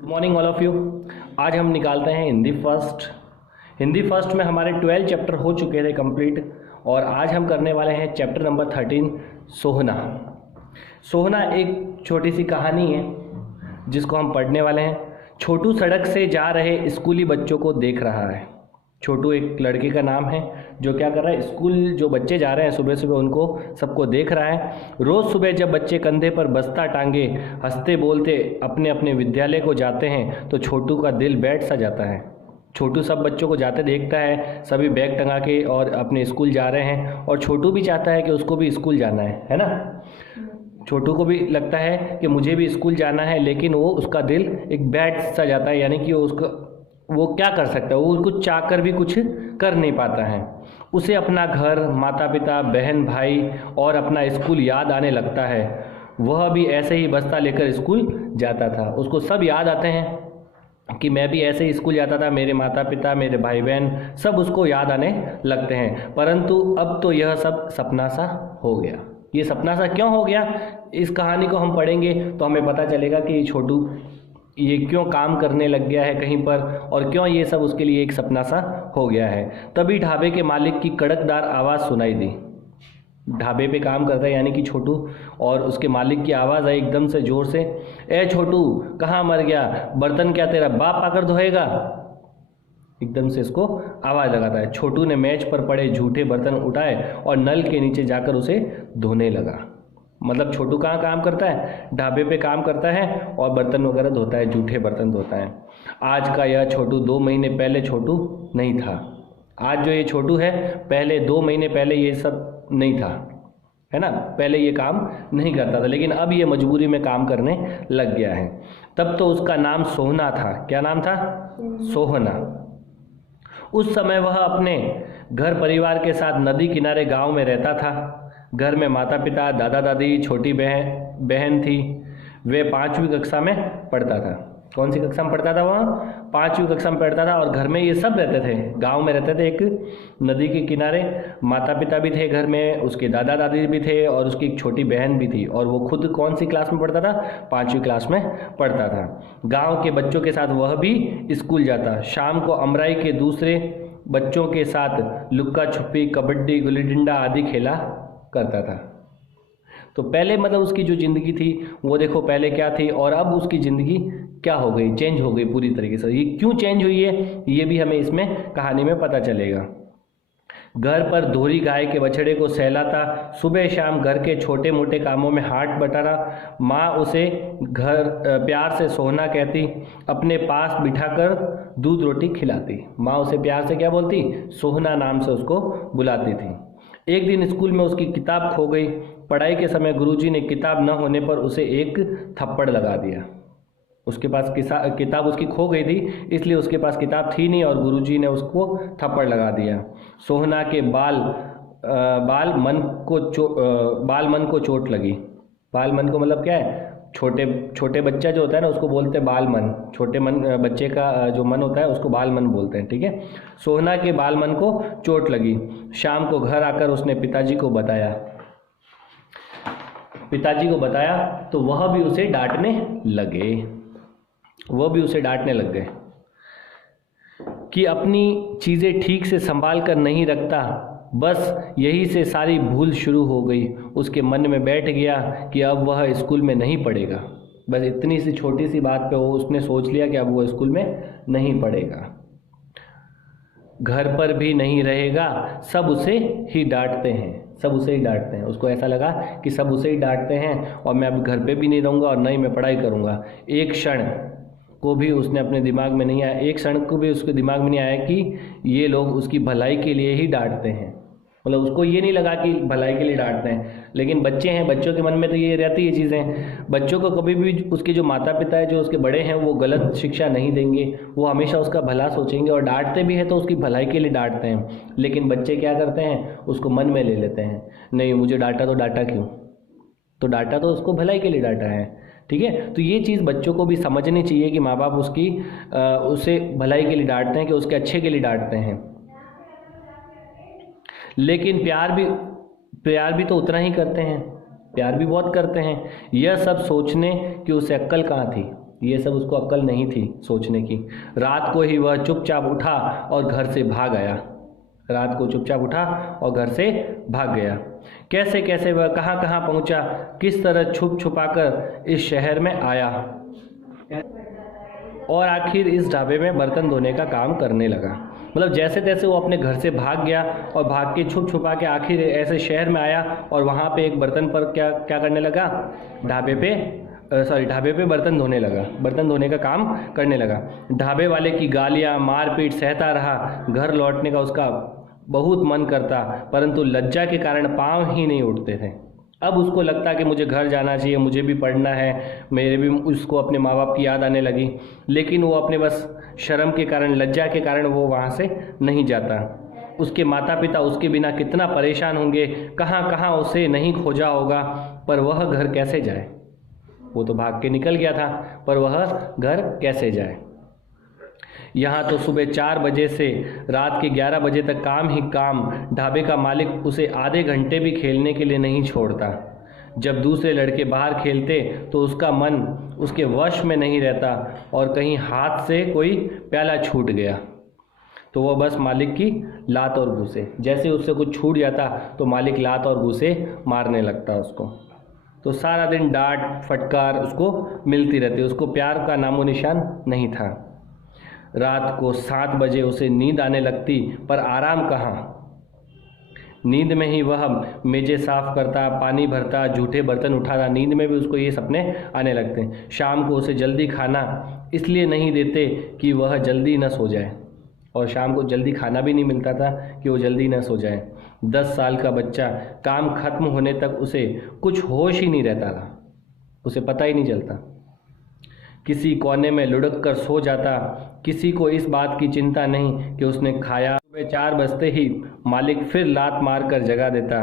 Good morning all of you. आज हम निकालते हैं हिंदी फर्स्ट। हिंदी फर्स्ट में हमारे 12 चैप्टर हो चुके थे कंप्लीट और आज हम करने वाले हैं चैप्टर नंबर 13 सोहना। सोहना एक छोटी सी कहानी है जिसको हम पढ़ने वाले हैं। छोटू सड़क से जा रहे स्कूली बच्चों को देख रहा है। छोटू एक लड़के का नाम है जो क्या कर रहा है, स्कूल जो बच्चे जा रहे हैं सुबह सुबह उनको सबको देख रहा है। रोज़ सुबह जब बच्चे कंधे पर बस्ता टांगे हंसते बोलते अपने अपने विद्यालय को जाते हैं तो छोटू का दिल बैठ सा जाता है। छोटू सब बच्चों को जाते देखता है, सभी बैग टंगा के और अपने स्कूल जा रहे हैं और छोटू भी चाहता है कि उसको भी स्कूल जाना है ना। छोटू को भी लगता है कि मुझे भी स्कूल जाना है, लेकिन वो उसका दिल एक बैठ सा जाता है, यानी कि वो क्या कर सकता है, वो कुछ चाह कर भी कुछ कर नहीं पाता है। उसे अपना घर, माता पिता, बहन भाई और अपना स्कूल याद आने लगता है। वह भी ऐसे ही बस्ता लेकर स्कूल जाता था। उसको सब याद आते हैं कि मैं भी ऐसे ही स्कूल जाता था, मेरे माता पिता, मेरे भाई बहन सब उसको याद आने लगते हैं। परंतु अब तो यह सब सपना सा हो गया। ये सपना सा क्यों हो गया, इस कहानी को हम पढ़ेंगे तो हमें पता चलेगा कि ये छोटू ये क्यों काम करने लग गया है कहीं पर और क्यों ये सब उसके लिए एक सपना सा हो गया है। तभी ढाबे के मालिक की कड़कदार आवाज़ सुनाई दी। ढाबे पे काम करता है यानी कि छोटू, और उसके मालिक की आवाज़ आई एकदम से ज़ोर से, ए छोटू कहाँ मर गया, बर्तन क्या तेरा बाप आकर धोएगा। एकदम से इसको आवाज़ लगाता है। छोटू ने मेज पर पड़े झूठे बर्तन उठाए और नल के नीचे जाकर उसे धोने लगा। मतलब छोटू कहाँ काम करता है, ढाबे पे काम करता है और बर्तन वगैरह धोता है, झूठे बर्तन धोता है। आज का यह छोटू 2 महीने पहले छोटू नहीं था। आज जो ये छोटू है, पहले 2 महीने पहले ये सब नहीं था, है ना। पहले ये काम नहीं करता था, लेकिन अब ये मजबूरी में काम करने लग गया है। तब तो उसका नाम सोहना था। क्या नाम था? सोहना। उस समय वह अपने घर परिवार के साथ नदी किनारे गांव में रहता था। घर में माता पिता, दादा दादी, छोटी बहन थी। वे 5वीं कक्षा में पढ़ता था। कौन सी कक्षा में पढ़ता था वह? 5वीं कक्षा में पढ़ता था। और घर में ये सब रहते थे, गांव में रहते थे, एक नदी के किनारे। माता पिता भी थे घर में, उसके दादा दादी भी थे और उसकी एक छोटी बहन भी थी। और वो खुद कौन सी क्लास में पढ़ता था? 5वीं क्लास में पढ़ता था। गाँव के बच्चों के साथ वह भी स्कूल जाता। शाम को अमराई के दूसरे बच्चों के साथ लुक्का छुपी, कबड्डी, गुल्ली डंडा आदि खेला करता था। तो पहले मतलब उसकी जो ज़िंदगी थी वो देखो पहले क्या थी और अब उसकी ज़िंदगी क्या हो गई, चेंज हो गई पूरी तरीके से। ये क्यों चेंज हुई है ये भी हमें इसमें कहानी में पता चलेगा। घर पर धोरी गाय के बछड़े को सहलाता, सुबह शाम घर के छोटे मोटे कामों में हाथ बटारा। माँ उसे घर प्यार से सोहना कहती, अपने पास बिठाकर दूध रोटी खिलाती। माँ उसे प्यार से क्या बोलती? सोहना नाम से उसको बुलाती थी। एक दिन स्कूल में उसकी किताब खो गई। पढ़ाई के समय गुरुजी ने किताब न होने पर उसे एक थप्पड़ लगा दिया। उसके पास किताब उसकी खो गई थी, इसलिए उसके पास किताब थी नहीं और गुरुजी ने उसको थप्पड़ लगा दिया। सोहना के बाल मन को चोट लगी। बाल मन को मतलब क्या है? छोटे बच्चा जो होता है ना उसको बोलते हैं बाल मन। छोटे मन बच्चे का जो मन होता है उसको बाल मन बोलते हैं, ठीक है। सोहना के बाल मन को चोट लगी। शाम को घर आकर उसने पिताजी को बताया तो वह भी उसे डांटने लग गए कि अपनी चीज़ें ठीक से संभाल कर नहीं रखता। बस यही से सारी भूल शुरू हो गई। उसके मन में बैठ गया कि अब वह स्कूल में नहीं पढ़ेगा। बस इतनी सी छोटी सी बात पे उसने सोच लिया कि अब वो स्कूल में नहीं पढ़ेगा, घर पर भी नहीं रहेगा। सब उसे ही डांटते हैं। उसको ऐसा लगा कि सब उसे ही डांटते हैं और मैं अब घर पे भी नहीं रहूँगा और न ही मैं पढ़ाई करूँगा। एक क्षण को भी उसके दिमाग में नहीं आया कि ये लोग उसकी भलाई के लिए ही डांटते हैं। मतलब उसको ये नहीं लगा कि भलाई के लिए डांटते हैं, लेकिन बच्चे हैं, बच्चों के मन में तो ये रहती है चीज़ें। बच्चों को कभी भी उसके जो माता पिता है, जो उसके बड़े हैं, वो गलत शिक्षा नहीं देंगे। वो हमेशा उसका भला सोचेंगे और डांटते भी हैं तो उसकी भलाई के लिए डांटते हैं। लेकिन बच्चे क्या करते हैं? उसको मन में ले लेते हैं, नहीं मुझे डांटा तो डांटा क्यों, तो डांटा तो उसको भलाई के लिए डांटा है, ठीक है। तो ये चीज़ बच्चों को भी समझनी चाहिए कि माँ बाप उसे भलाई के लिए डांटते हैं कि उसके अच्छे के लिए डांटते हैं। लेकिन प्यार भी तो उतना ही करते हैं, प्यार भी बहुत करते हैं। यह सब सोचने कि उसे अक्ल कहाँ थी, ये सब उसको अक्ल नहीं थी सोचने की। रात को ही वह चुपचाप उठा और घर से भाग आया। रात को चुपचाप उठा और घर से भाग गया। कैसे कैसे वह कहाँ कहाँ पहुँचा, किस तरह छुप छुपाकर इस शहर में आया और आखिर इस ढाबे में बर्तन धोने का काम करने लगा। मतलब जैसे तैसे वो अपने घर से भाग गया और भाग के छुप छुपा के आखिर ऐसे शहर में आया और वहाँ पे एक बर्तन पर क्या क्या करने लगा, ढाबे पे बर्तन धोने लगा, बर्तन धोने का काम करने लगा। ढाबे वाले की गालियाँ मारपीट सहता रहा। घर लौटने का उसका बहुत मन करता, परंतु लज्जा के कारण पाँव ही नहीं उठते थे। अब उसको लगता कि मुझे घर जाना चाहिए, मुझे भी पढ़ना है, मेरे भी उसको अपने माँ बाप की याद आने लगी, लेकिन वो अपने बस शर्म के कारण, लज्जा के कारण वो वहाँ से नहीं जाता। उसके माता पिता उसके बिना कितना परेशान होंगे, कहाँ कहाँ उसे नहीं खोजा होगा, पर वह घर कैसे जाए। वो तो भाग के निकल गया था, पर वह घर कैसे जाए। यहाँ तो सुबह 4 बजे से रात के 11 बजे तक काम ही काम। ढाबे का मालिक उसे आधे घंटे भी खेलने के लिए नहीं छोड़ता। जब दूसरे लड़के बाहर खेलते तो उसका मन उसके वश में नहीं रहता और कहीं हाथ से कोई प्याला छूट गया तो वह बस मालिक की लात और घूसे, जैसे उससे कुछ छूट जाता तो मालिक लात और घूसे मारने लगता उसको। तो सारा दिन डांट फटकार उसको मिलती रहती, उसको प्यार का नामो निशान नहीं था। रात को 7 बजे उसे नींद आने लगती, पर आराम कहाँ। नींद में ही वह मेजें साफ करता, पानी भरता, जूठे बर्तन उठाता। नींद में भी उसको ये सपने आने लगते हैं। शाम को उसे जल्दी खाना इसलिए नहीं देते कि वह जल्दी न सो जाए, और शाम को जल्दी खाना भी नहीं मिलता था कि वो जल्दी न सो जाए। 10 साल का बच्चा, काम खत्म होने तक उसे कुछ होश ही नहीं रहता था, उसे पता ही नहीं चलता। किसी कोने में लुढ़क कर सो जाता। किसी को इस बात की चिंता नहीं कि उसने खाया। सुबह 4 बजते ही मालिक फिर लात मार कर जगा देता।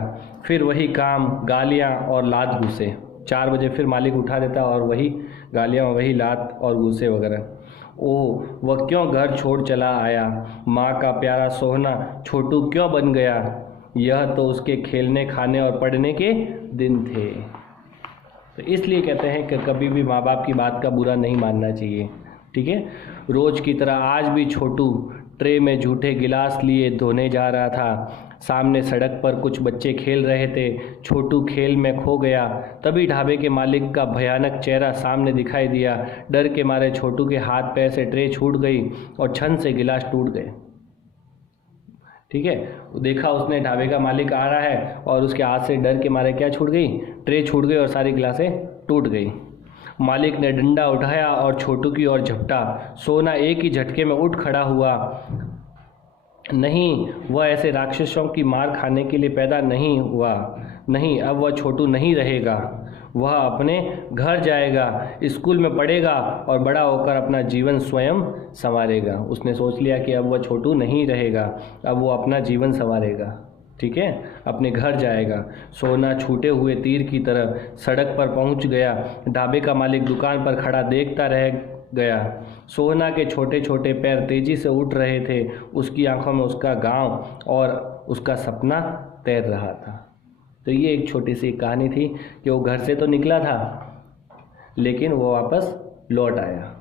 फिर वही काम, गालियाँ और लात घूसे। 4 बजे फिर मालिक उठा देता और वही गालियाँ, वही लात और घूसे वगैरह। ओह, वह क्यों घर छोड़ चला आया। माँ का प्यारा सोहना छोटू क्यों बन गया। यह तो उसके खेलने, खाने और पढ़ने के दिन थे। तो इसलिए कहते हैं कि कभी भी माँ बाप की बात का बुरा नहीं मानना चाहिए। ठीक है। रोज़ की तरह आज भी छोटू ट्रे में जूठे गिलास लिए धोने जा रहा था। सामने सड़क पर कुछ बच्चे खेल रहे थे। छोटू खेल में खो गया। तभी ढाबे के मालिक का भयानक चेहरा सामने दिखाई दिया। डर के मारे छोटू के हाथ पैर से ट्रे छूट गई और छन से गिलास टूट गए। ठीक है। देखा उसने ढाबे का मालिक आ रहा है और उसके हाथ से डर के मारे क्या छूट गई, ट्रे छूट गई और सारी गिलासें टूट गई। मालिक ने डंडा उठाया और छोटू की ओर झपटा। सोना एक ही झटके में उठ खड़ा हुआ। नहीं, वह ऐसे राक्षसों की मार खाने के लिए पैदा नहीं हुआ। नहीं, अब वह छोटू नहीं रहेगा। वह अपने घर जाएगा, स्कूल में पढ़ेगा और बड़ा होकर अपना जीवन स्वयं संवारेगा। उसने सोच लिया कि अब वह छोटू नहीं रहेगा, अब वो अपना जीवन संवारेगा। ठीक है। अपने घर जाएगा। सोना छूटे हुए तीर की तरह सड़क पर पहुंच गया। ढाबे का मालिक दुकान पर खड़ा देखता रह गया। सोना के छोटे छोटे पैर तेजी से उठ रहे थे। उसकी आंखों में उसका गांव और उसका सपना तैर रहा था। तो ये एक छोटी सी कहानी थी कि वो घर से तो निकला था लेकिन वो वापस लौट आया।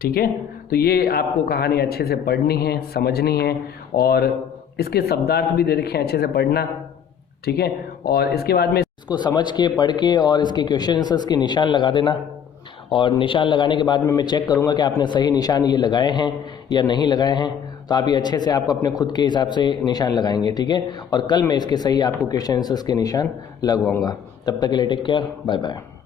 ठीक है। तो ये आपको कहानी अच्छे से पढ़नी है, समझनी है, और इसके शब्दार्थ भी दे रखे हैं, अच्छे से पढ़ना। ठीक है। और इसके बाद में इसको समझ के, पढ़ के और इसके क्वेश्चन आंसर्स के निशान लगा देना। और निशान लगाने के बाद में मैं चेक करूँगा कि आपने सही निशान ये लगाए हैं या नहीं लगाए हैं। तो आप ये अच्छे से आपको अपने खुद के हिसाब से निशान लगाएंगे। ठीक है। और कल मैं इसके सही आपको क्वेश्चन आंसर्स के निशान लगवाऊंगा। तब तक के लिए टेक केयर, बाय बाय।